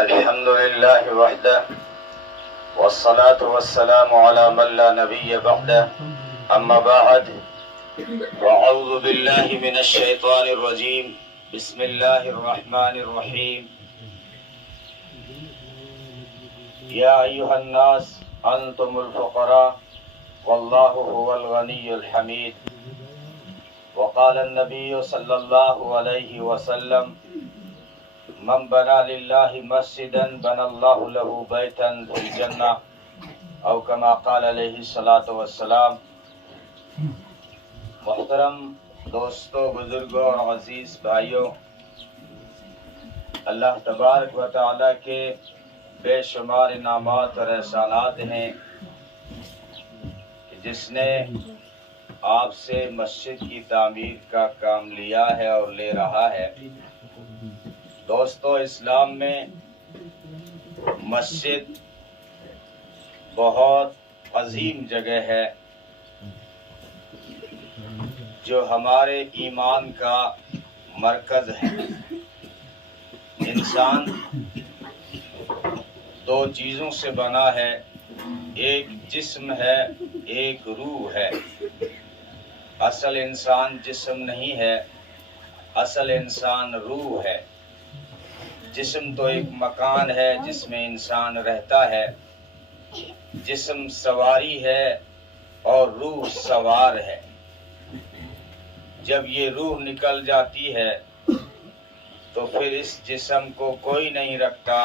الحمد لله وحده والصلاة والسلام على من لا نبي بعده أما بعد وأعوذ بالله من الشيطان الرجيم بسم الله الرحمن الرحيم يا أيها الناس أنتم الفقراء والله هو الغني الحميد وقال النبي صلى الله عليه وسلم من بنى لله مسجدا بنى الله له بيتا في الجنة او كما قال علیہ الصلوۃ والسلام۔ محترم دوستوں، بزرگوں اور عزیز بھائیوں، اللہ تبارک و تعالیٰ کے بے شمار انعامات اور احسانات ہیں کہ جس نے آپ سے مسجد کی تعمیر کا کام لیا ہے اور لے رہا ہے۔ دوستو، اسلام میں مسجد بہت عظیم جگہ ہے جو ہمارے ایمان کا مرکز ہے۔ انسان دو چیزوں سے بنا ہے، ایک جسم ہے، ایک روح ہے۔ اصل انسان جسم نہیں ہے، اصل انسان روح ہے۔ جسم تو ایک مکان ہے جس میں انسان رہتا ہے، جسم سواری ہے اور روح سوار ہے۔ جب یہ روح نکل جاتی ہے تو پھر اس جسم کو کوئی نہیں رکھتا،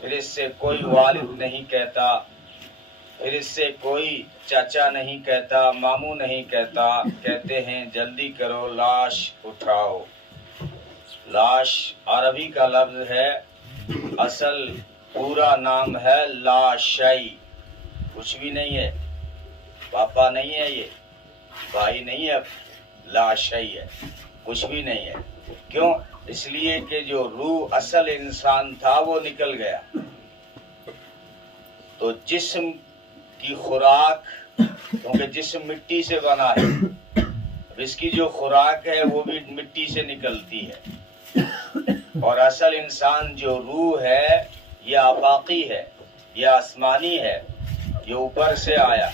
پھر اس سے کوئی والد نہیں کہتا، پھر اس سے کوئی چاچا نہیں کہتا، ماموں نہیں کہتا، کہتے ہیں جلدی کرو لاش اٹھاؤ۔ لاش عربی کا لفظ ہے، اصل پورا نام ہے لاشئی۔ کچھ بھی نہیں ہے، پاپا نہیں ہے، یہ بھائی نہیں ہے، لاشئی ہے، کچھ بھی نہیں ہے۔ کیوں؟ اس لیے کہ جو روح اصل انسان تھا وہ نکل گیا۔ تو جسم کی خوراک، کیونکہ جسم مٹی سے بنا ہے، اب اس کی جو خوراک ہے وہ بھی مٹی سے نکلتی ہے، اور اصل انسان جو روح ہے یہ آفاقی ہے، یہ آسمانی ہے، یہ اوپر سے آیا۔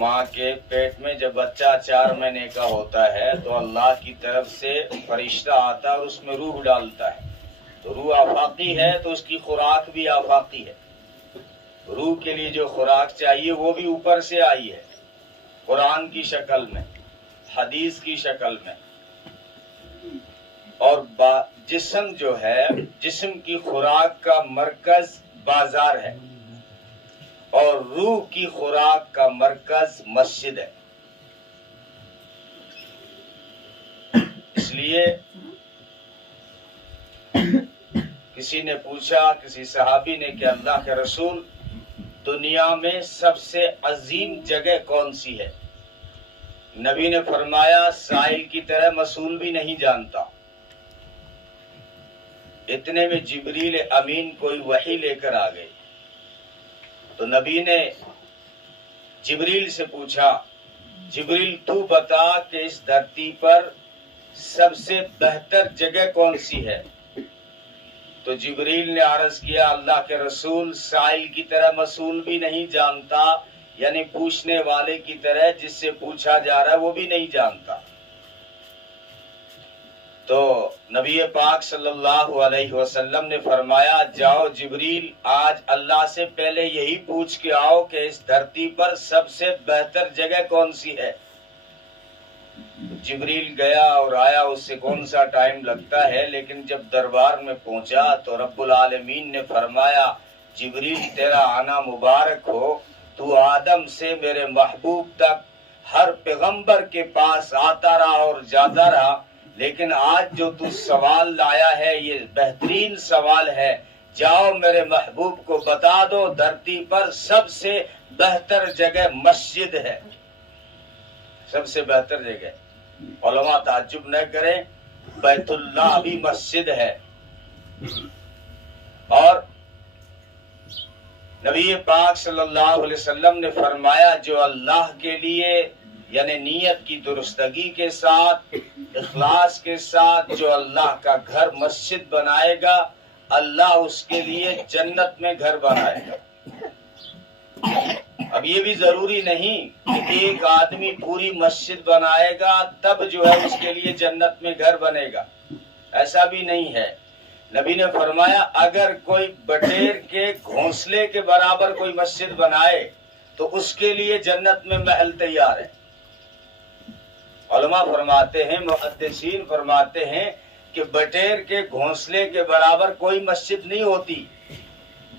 ماں کے پیٹ میں جب بچہ 4 مہینے کا ہوتا ہے تو اللہ کی طرف سے فرشتہ آتا ہے اور اس میں روح ڈالتا ہے، تو روح آفاقی ہے تو اس کی خوراک بھی آفاقی ہے۔ روح کے لیے جو خوراک چاہیے وہ بھی اوپر سے آئی ہے، قرآن کی شکل میں، حدیث کی شکل میں۔ اور جسم جو ہے، جسم کی خوراک کا مرکز بازار ہے اور روح کی خوراک کا مرکز مسجد ہے۔ اس لیے کسی نے پوچھا، کسی صحابی نے، کہ اللہ کے رسول، دنیا میں سب سے عظیم جگہ کون سی ہے؟ نبی نے فرمایا، سائل کی طرح مسئول بھی نہیں جانتا۔ اتنے میں جبریل امین کوئی وحی لے کر آ گئی، تو نبی نے جبریل سے پوچھا، جبریل تو بتا کہ اس دھرتی پر سب سے بہتر جگہ کون سی ہے؟ تو جبریل نے عرض کیا، اللہ کے رسول، سائل کی طرح مسئول بھی نہیں جانتا، یعنی پوچھنے والے کی طرح جس سے پوچھا جا رہا ہے وہ بھی نہیں جانتا۔ تو نبی پاک صلی اللہ علیہ وسلم نے فرمایا، جاؤ جبریل، آج اللہ سے پہلے یہی پوچھ کے آؤ کہ اس دھرتی پر سب سے بہتر جگہ کون سی ہے۔ جبریل گیا اور آیا، اس سے کون سا ٹائم لگتا ہے، لیکن جب دربار میں پہنچا تو رب العالمین نے فرمایا، جبریل تیرا آنا مبارک ہو، تو آدم سے میرے محبوب تک ہر پیغمبر کے پاس آتا رہا اور جاتا رہا، لیکن آج جو تو سوال لایا ہے یہ بہترین سوال ہے۔ جاؤ میرے محبوب کو بتا دو، دھرتی پر سب سے بہتر جگہ مسجد ہے، سب سے بہتر جگہ۔ علماء تعجب نہ کریں، بیت اللہ بھی مسجد ہے۔ اور نبی پاک صلی اللہ علیہ وسلم نے فرمایا، جو اللہ کے لیے، یعنی نیت کی درستگی کے ساتھ، اخلاص کے ساتھ جو اللہ کا گھر مسجد بنائے گا، اللہ اس کے لیے جنت میں گھر بنائے گا۔ اب یہ بھی ضروری نہیں کہ ایک آدمی پوری مسجد بنائے گا تب جو ہے اس کے لیے جنت میں گھر بنے گا، ایسا بھی نہیں ہے۔ نبی نے فرمایا اگر کوئی بٹیر کے گھونسلے کے برابر کوئی مسجد بنائے تو اس کے لیے جنت میں محل تیار ہے۔ علماء فرماتے ہیں، محدثین فرماتے ہیں کہ بٹیر کے گھونسلے کے برابر کوئی مسجد نہیں ہوتی۔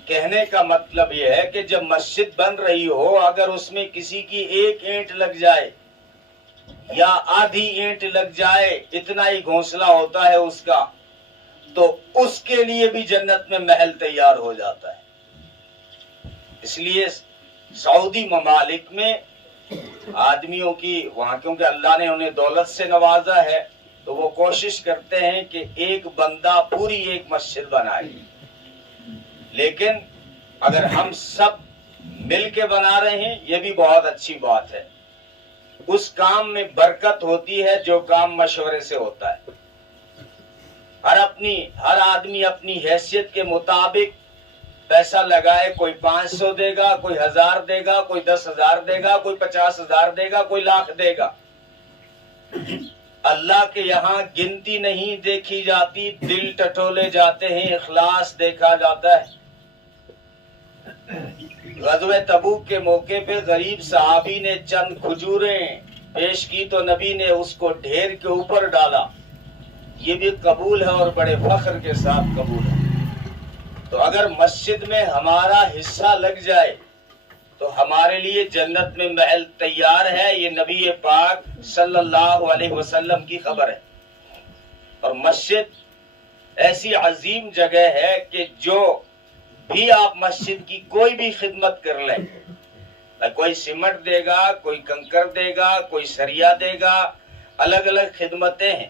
کہنے کا مطلب یہ ہے کہ جب مسجد بن رہی ہو، اگر اس میں کسی کی ایک اینٹ لگ جائے یا آدھی اینٹ لگ جائے، اتنا ہی گھونسلہ ہوتا ہے اس کا، تو اس کے لیے بھی جنت میں محل تیار ہو جاتا ہے۔ اس لیے سعودی ممالک میں آدمیوں کی وہاں، کیونکہ اللہ نے انہیں دولت سے نوازا ہے، تو وہ کوشش کرتے ہیں کہ ایک بندہ پوری ایک مسجد بنائے۔ لیکن اگر ہم سب مل کے بنا رہے ہیں یہ بھی بہت اچھی بات ہے۔ اس کام میں برکت ہوتی ہے جو کام مشورے سے ہوتا ہے۔ ہر آدمی اپنی حیثیت کے مطابق پیسہ لگائے، کوئی 500 دے گا، کوئی 1000 دے گا، کوئی 10,000 دے گا، کوئی 50,000 دے گا، کوئی 1,00,000 دے گا۔ اللہ کے یہاں گنتی نہیں دیکھی جاتی، دل ٹٹولے جاتے ہیں، اخلاص دیکھا جاتا ہے۔ غزوہ تبوک کے موقع پہ غریب صحابی نے چند کھجوریں پیش کی تو نبی نے اس کو ڈھیر کے اوپر ڈالا۔ یہ بھی قبول ہے اور بڑے فخر کے ساتھ قبول ہے۔ تو اگر مسجد میں ہمارا حصہ لگ جائے تو ہمارے لیے جنت میں محل تیار ہے۔ یہ نبی پاک صلی اللہ علیہ وسلم کی خبر ہے۔ اور مسجد ایسی عظیم جگہ ہے کہ جو بھی آپ مسجد کی کوئی بھی خدمت کر لیں، کوئی سیمنٹ دے گا، کوئی کنکر دے گا، کوئی سریا دے گا، الگ الگ خدمتیں ہیں،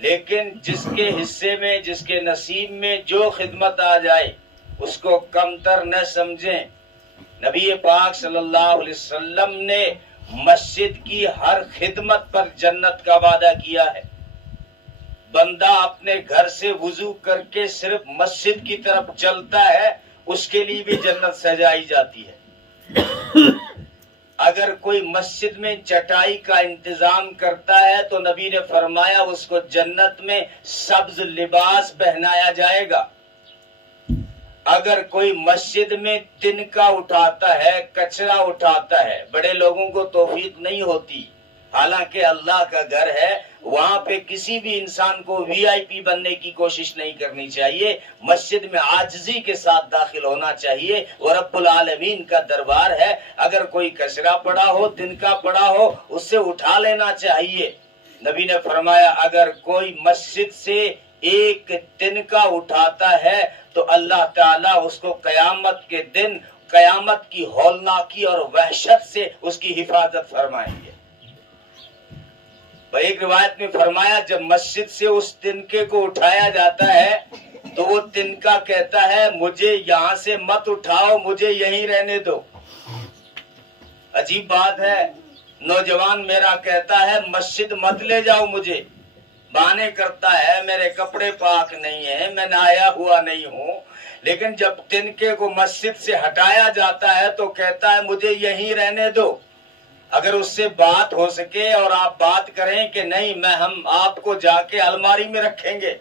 لیکن جس کے حصے میں، جس کے نصیب میں جو خدمت آ جائے اس کو کم تر نہ سمجھیں۔ نبی پاک صلی اللہ علیہ وسلم نے مسجد کی ہر خدمت پر جنت کا وعدہ کیا ہے۔ بندہ اپنے گھر سے وضو کر کے صرف مسجد کی طرف چلتا ہے، اس کے لیے بھی جنت سجائی جاتی ہے۔ اگر کوئی مسجد میں چٹائی کا انتظام کرتا ہے تو نبی نے فرمایا اس کو جنت میں سبز لباس پہنایا جائے گا۔ اگر کوئی مسجد میں تنکا اٹھاتا ہے، کچرا اٹھاتا ہے، بڑے لوگوں کو توفیق نہیں ہوتی، حالانکہ اللہ کا گھر ہے، وہاں پہ کسی بھی انسان کو وی آئی پی بننے کی کوشش نہیں کرنی چاہیے۔ مسجد میں عاجزی کے ساتھ داخل ہونا چاہیے، وہ رب العالمین کا دربار ہے۔ اگر کوئی کچرا پڑا ہو، تنکا پڑا ہو، اس سے اٹھا لینا چاہیے۔ نبی نے فرمایا اگر کوئی مسجد سے ایک تنکا اٹھاتا ہے تو اللہ تعالیٰ اس کو قیامت کے دن قیامت کی ہولناکی اور وحشت سے اس کی حفاظت فرمائیں گے۔ ایک روایت میں فرمایا جب مسجد سے اس تنکے کو اٹھایا جاتا ہے تو وہ تنکا کہتا ہے مجھے یہاں سے مت اٹھاؤ، مجھے یہیں رہنے دو۔ عجیب بات ہے، نوجوان میرا کہتا ہے مسجد مت لے جاؤ مجھے، بہانے کرتا ہے میرے کپڑے پاک نہیں ہیں، میں نہایا ہوا نہیں ہوں، لیکن جب تنکے کو مسجد سے ہٹایا جاتا ہے تو کہتا ہے مجھے یہیں رہنے دو۔ اگر اس سے بات ہو سکے اور آپ بات کریں کہ نہیں میں ہم آپ کو جا کے الماری میں رکھیں گے،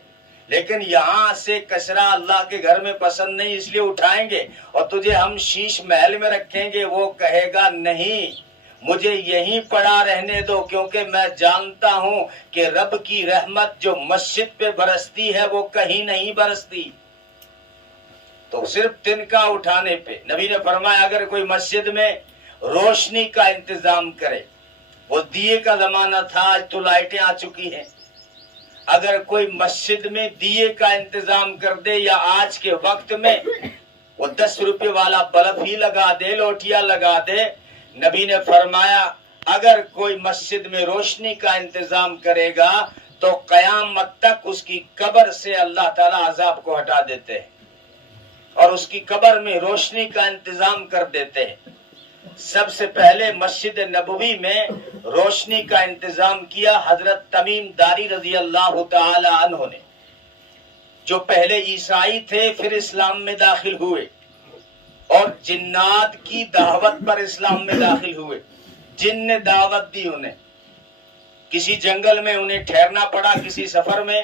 لیکن یہاں سے کچرا اللہ کے گھر میں پسند نہیں اس لیے اٹھائیں گے، اور تجھے ہم شیش محل میں رکھیں گے، وہ کہے گا نہیں مجھے یہیں پڑا رہنے دو، کیونکہ میں جانتا ہوں کہ رب کی رحمت جو مسجد پہ برستی ہے وہ کہیں نہیں برستی۔ تو صرف تنکا اٹھانے پہ نبی نے فرمایا اگر کوئی مسجد میں روشنی کا انتظام کرے، وہ دیے کا زمانہ تھا، آج تو لائٹیں آ چکی ہیں، اگر کوئی مسجد میں دیے کا انتظام کر دے یا آج کے وقت میں وہ 10 روپے والا بلب ہی لگا دے، لوٹیا لگا دے، نبی نے فرمایا اگر کوئی مسجد میں روشنی کا انتظام کرے گا تو قیامت تک اس کی قبر سے اللہ تعالیٰ عذاب کو ہٹا دیتے ہیں اور اس کی قبر میں روشنی کا انتظام کر دیتے ہیں۔ سب سے پہلے مسجد نبوی میں روشنی کا انتظام کیا حضرت تمیم داری رضی اللہ تعالی عنہ نے۔ جو پہلے عیسائی تھے پھر اسلام میں داخل ہوئے اور جنات کی دعوت پر اسلام میں داخل ہوئے. جن نے دعوت دی انہیں. کسی جنگل میں انہیں ٹھہرنا پڑا کسی سفر میں،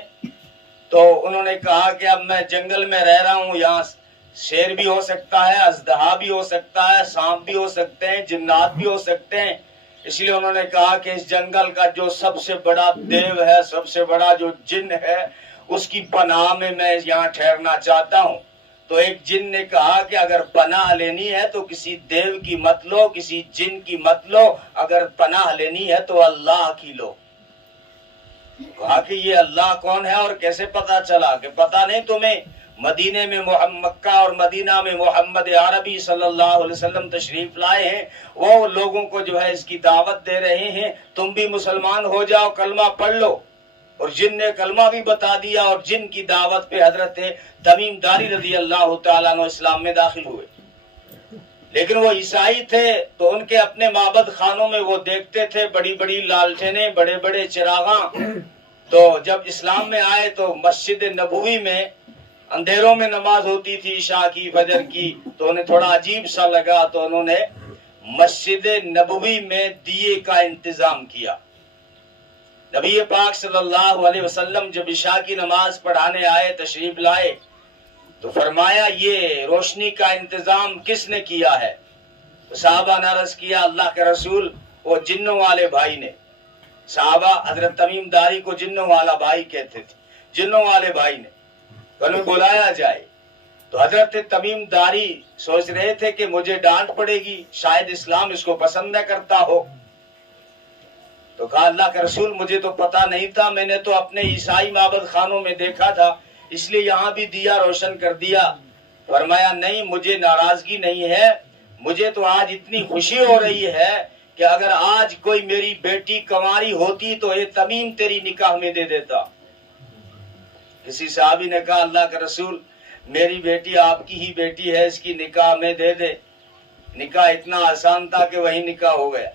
تو انہوں نے کہا کہ اب میں جنگل میں رہ رہا ہوں، یہاں شیر بھی ہو سکتا ہے، اژدہا بھی ہو سکتا ہے، سانپ بھی ہو سکتے ہیں، جنات بھی ہو سکتے ہیں. اس لیے انہوں نے کہا کہ اس جنگل کا جو سب سے بڑا دیو ہے، سب سے بڑا جو جن ہے، اس کی پناہ میں یہاں ٹھہرنا چاہتا ہوں. تو ایک جن نے کہا کہ اگر پناہ لینی ہے تو کسی دیو کی مت لو، کسی جن کی مت لو، اگر پناہ لینی ہے تو اللہ کی لو. کہا کہ یہ اللہ کون ہے اور کیسے پتا چلا؟ کہ پتا نہیں تمہیں؟ مدینے میں مکہ اور مدینہ میں محمد عربی صلی اللہ علیہ وسلم تشریف لائے ہیں، وہ لوگوں کو جو ہے اس کی دعوت دے رہے ہیں، تم بھی مسلمان ہو جاؤ، کلمہ پڑھ لو. اور جن نے کلمہ بھی بتا دیا اور جن کی دعوت پہ حضرت تمیم داری رضی اللہ تعالیٰ عنہ اسلام میں داخل ہوئے. لیکن وہ عیسائی تھے تو ان کے اپنے معبد خانوں میں وہ دیکھتے تھے بڑی بڑی لالٹینیں، بڑے بڑے چراغاں. تو جب اسلام میں آئے تو مسجد نبوی میں اندھیروں میں نماز ہوتی تھی عشاء کی، فجر کی، تو انہیں تھوڑا عجیب سا لگا، تو انہوں نے مسجد نبوی میں دیے کا انتظام کیا. نبی پاک صلی اللہ علیہ وسلم جب عشاء کی نماز پڑھانے آئے، تشریف لائے، تو فرمایا یہ روشنی کا انتظام کس نے کیا ہے؟ صحابہ نے عرض کیا اللہ کے رسول وہ جنوں والے بھائی نے. صحابہ حضرت تمیم داری کو جنوں والا بھائی کہتے تھے، جنوں والے بھائی نے. انہیں بلایا جائے تو حضرت تمیم داری سوچ رہے تھے کہ مجھے ڈانٹ پڑے گی، شاید اسلام اس کو پسند نہ کرتا ہو. تو کہا اللہ کے رسول مجھے تو پتا نہیں تھا، میں نے تو اپنے عیسائی معبد خانوں میں دیکھا تھا، اس لیے یہاں بھی دیا روشن کر دیا. فرمایا نہیں، مجھے ناراضگی نہیں ہے، مجھے تو آج اتنی خوشی ہو رہی ہے کہ اگر آج کوئی میری بیٹی کنواری ہوتی تو یہ تمیم تیری نکاح میں دے دیتا. کسی صحابی نے کہا اللہ کے رسول میری بیٹی آپ کی ہی بیٹی ہے، اس کی نکاح میں دے دے. نکاح اتنا آسان تھا کہ وہی نکاح ہو گیا.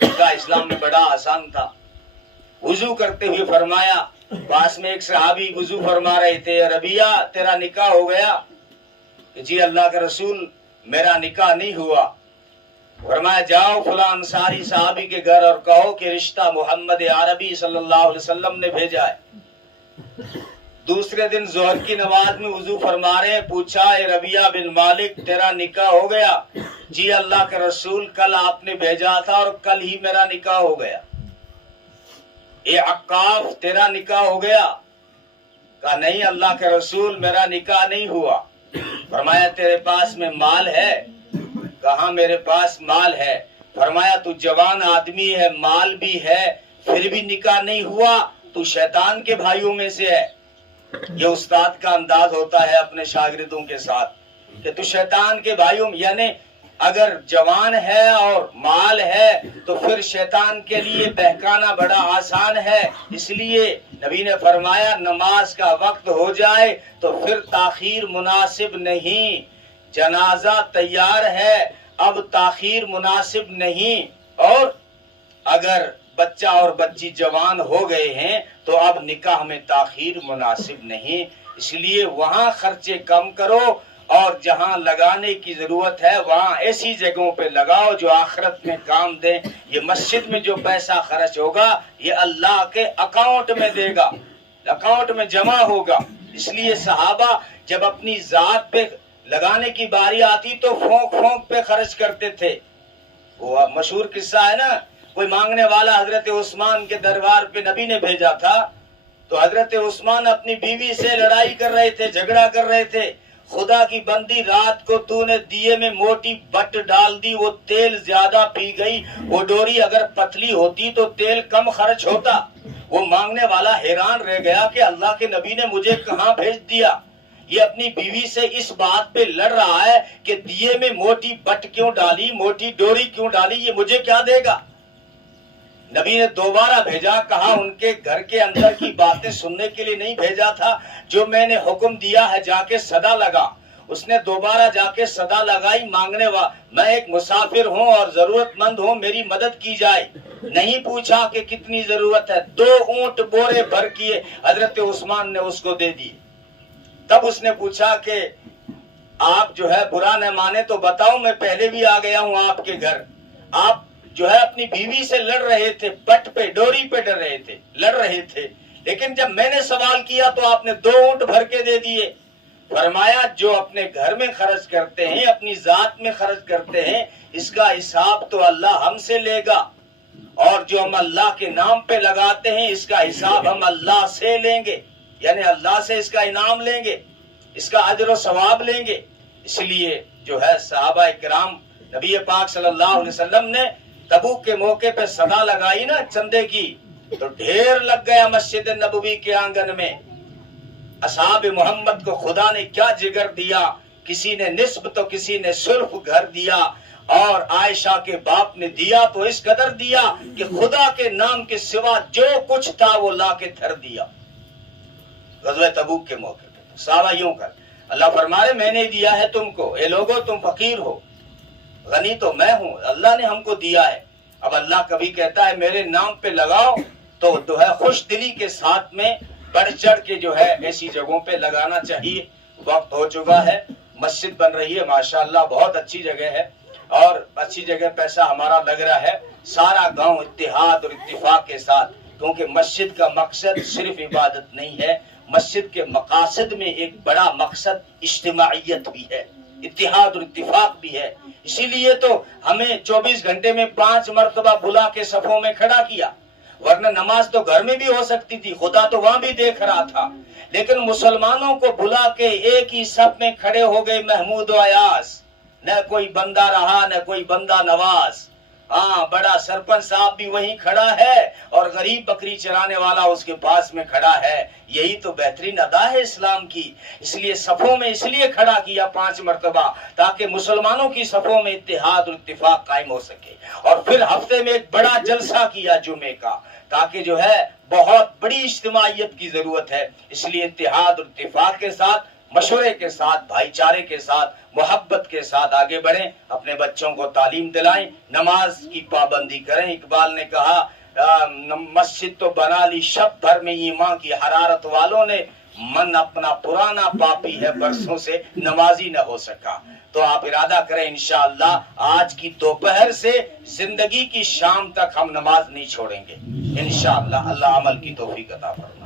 نکاح اسلام میں بڑا آسان تھا. وضو کرتے ہوئے فرمایا، پاس میں ایک صحابی وضو فرما رہے تھے، ربیہ تیرا نکاح ہو گیا؟ کہ جی اللہ کے رسول میرا نکاح نہیں ہوا. فرمایا جاؤ فلاں انصاری صحابی کے گھر اور کہو کہ رشتہ محمد عربی صلی اللہ علیہ وسلم نے بھیجا ہے. دوسرے دن ظہر کی نماز میں وضو فرما رہے ہیں، پوچھا اے ربیہ بن مالک تیرا نکاح ہو گیا؟ جی اللہ کے رسول کل آپ نے بھیجا تھا اور کل ہی میرا نکاح ہو گیا. اے عقاف تیرا نکاح ہو گیا؟ کہا نہیں اللہ کے رسول میرا نکاح نہیں ہوا. فرمایا تیرے پاس میں مال ہے؟ کہاں میرے پاس مال ہے. فرمایا تو جوان آدمی ہے، مال بھی ہے، پھر بھی نکاح نہیں ہوا، تو شیطان کے بھائیوں میں سے ہے. یہ استاد کا انداز ہوتا ہے اپنے شاگردوں کے ساتھ کہ تو شیطان کے بھائیوں، یعنی اگر جوان ہے اور مال ہے تو پھر شیطان کے لیے بہکانا بڑا آسان ہے. اس لیے نبی نے فرمایا نماز کا وقت ہو جائے تو پھر تاخیر مناسب نہیں. جنازہ تیار ہے، اب تاخیر مناسب نہیں. اور اگر بچہ اور بچی جوان ہو گئے ہیں تو اب نکاح میں تاخیر مناسب نہیں. اس لیے وہاں خرچے کم کرو اور جہاں لگانے کی ضرورت ہے وہاں ایسی جگہوں پہ لگاؤ جو آخرت میں کام دیں. یہ مسجد میں جو پیسہ خرچ ہوگا یہ اللہ کے اکاؤنٹ میں دے گا، اکاؤنٹ میں جمع ہوگا. اس لیے صحابہ جب اپنی ذات پہ لگانے کی باری آتی تو پھونک پھونک پہ خرچ کرتے تھے. وہ مشہور قصہ ہے نا، کوئی مانگنے والا حضرت عثمان کے دربار پہ نبی نے بھیجا تھا، تو حضرت عثمان اپنی بیوی سے لڑائی کر رہے تھے، جھگڑا کر رہے تھے. خدا کی بندی رات کو تو نے دیے میں موٹی بٹ ڈال دی، وہ تیل زیادہ پی گئی. وہ ڈوری اگر پتلی ہوتی تو تیل کم خرچ ہوتا. وہ مانگنے والا حیران رہ گیا کہ اللہ کے نبی نے مجھے کہاں بھیج دیا. یہ اپنی بیوی سے اس بات پہ لڑ رہا ہے کہ دیے میں موٹی بٹ کیوں ڈالی، موٹی ڈوری کیوں ڈالی، یہ مجھے کیا دے گا. نبی نے دوبارہ بھیجا، کہا ان کے گھر کے اندر کی باتیں سننے کے لیے نہیں بھیجا تھا، جو میں نے حکم دیا ہے جا کے صدا لگا. اس نے دوبارہ جا کے صدا لگائی مانگنے میں ایک مسافر ہوں اور ضرورت مند ہوں، میری مدد کی جائے۔ نہیں پوچھا کہ کتنی ضرورت ہے، 2 اونٹ بورے بھر کیے حضرت عثمان نے اس کو دے دی۔ تب اس نے پوچھا کہ آپ جو ہے برا نہ مانے تو بتاؤ، میں پہلے بھی آ گیا ہوں آپ کے گھر، آپ جو ہے اپنی بیوی سے لڑ رہے تھے، پٹ پہ ڈوری پہ لڑ رہے تھے، لیکن جب میں نے سوال کیا تو آپ نے 2 اونٹ بھر کے دے دیے۔ فرمایا جو اپنے گھر میں خرچ کرتے ہیں، اپنی ذات میں خرچ کرتے ہیں، اس کا حساب تو اللہ ہم سے لے گا، اور جو ہم اللہ کے نام پہ لگاتے ہیں اس کا حساب ہم اللہ سے لیں گے، یعنی اللہ سے اس کا انعام لیں گے، اس کا اجر و ثواب لیں گے۔ اس لیے جو ہے صحابہ کرام نبی پاک صلی اللہ علیہ وسلم نے تبوک کے موقع پہ صدا لگائی نا چندے کی، تو ڈھیر لگ گیا مسجد نبوی کے آنگن میں۔ اصحاب محمد کو خدا نے کیا جگر دیا، کسی نے نصف تو کسی نے سلف گھر دیا، اور عائشہ کے باپ نے دیا تو اس قدر دیا کہ خدا کے نام کے سوا جو کچھ تھا وہ لا کے دھر دیا غزوہ تبوک کے موقع پہ۔ صحابہ یوں کر اللہ فرمائے میں نے دیا ہے تم کو، اے لوگو تم فقیر ہو، غنی تو میں ہوں، اللہ نے ہم کو دیا ہے۔ اب اللہ کبھی کہتا ہے میرے نام پہ لگاؤ تو جو ہے خوش دلی کے ساتھ میں بڑھ چڑھ کے جو ہے ایسی جگہوں پہ لگانا چاہیے۔ وقت ہو چکا ہے، مسجد بن رہی ہے ماشاءاللہ، بہت اچھی جگہ ہے اور اچھی جگہ پیسہ ہمارا لگ رہا ہے، سارا گاؤں اتحاد اور اتفاق کے ساتھ، کیونکہ مسجد کا مقصد صرف عبادت نہیں ہے، مسجد کے مقاصد میں ایک بڑا مقصد اجتماعیت بھی ہے، اتحاد اور اتفاق بھی ہے۔ اسی لیے تو ہمیں 24 گھنٹے میں 5 مرتبہ بلا کے صفوں میں کھڑا کیا، ورنہ نماز تو گھر میں بھی ہو سکتی تھی، خدا تو وہاں بھی دیکھ رہا تھا، لیکن مسلمانوں کو بلا کے ایک ہی صف میں کھڑے ہو گئے محمود و ایاز، نہ کوئی بندہ رہا نہ کوئی بندہ نواز۔ ہاں بڑا سرپنچ صاحب بھی وہیں کھڑا ہے اور غریب بکری چرانے والا اس کے پاس میں کھڑا ہے، یہی تو بہترین ادا ہے اسلام کی۔ اس لیے صفوں میں اس لیے کھڑا کیا 5 مرتبہ تاکہ مسلمانوں کی صفوں میں اتحاد اور اتفاق قائم ہو سکے، اور پھر ہفتے میں ایک بڑا جلسہ کیا جمعے کا، تاکہ جو ہے بہت بڑی اجتماعیت کی ضرورت ہے۔ اس لیے اتحاد اور اتفاق کے ساتھ، مشورے کے ساتھ، بھائی چارے کے ساتھ، محبت کے ساتھ آگے بڑھیں، اپنے بچوں کو تعلیم دلائیں، نماز کی پابندی کریں۔ اقبال نے کہا مسجد تو بنا لی شب بھر میں ایمان کی حرارت والوں نے، من اپنا پرانا پاپی ہے برسوں سے نمازی نہ ہو سکا۔ تو آپ ارادہ کریں انشاءاللہ آج کی دوپہر سے زندگی کی شام تک ہم نماز نہیں چھوڑیں گے انشاءاللہ۔ اللہ عمل کی توفیق عطا فرمائے۔